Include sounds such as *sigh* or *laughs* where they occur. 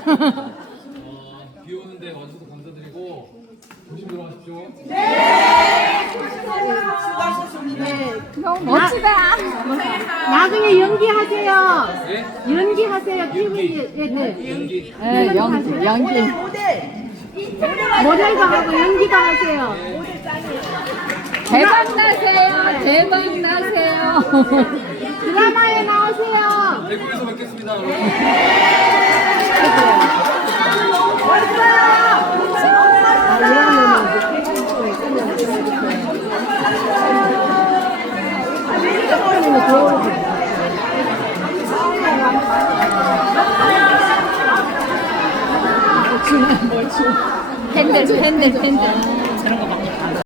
*laughs* 어, 비 오는데 와주셔서 감사드리고 조심히 들어가십시오. 너무 멋지다. 나중에 연기하세요. 네? 연기하세요. TV. 네, 네. 연기. 네, 연기, 연기. 모델도 하고 연기도 하세요. 대박 나세요. 대박 나세요. 드라마에 나오세요. 대구에서 뵙겠습니다. 여러분. 팬들, 팬들, 팬들.